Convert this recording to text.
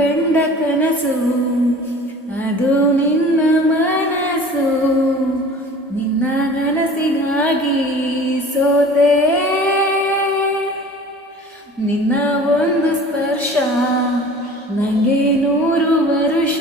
ಕಂಡ ಕನಸು ಅದು ನಿನ್ನ ಮನಸ್ಸು, ನಿನ್ನ ಕನಸಿಗಾಗಿ ಸೋತೆ, ನಿನ್ನ ಒಂದು ಸ್ಪರ್ಶ ನಂಗೆ 100 ವರುಷ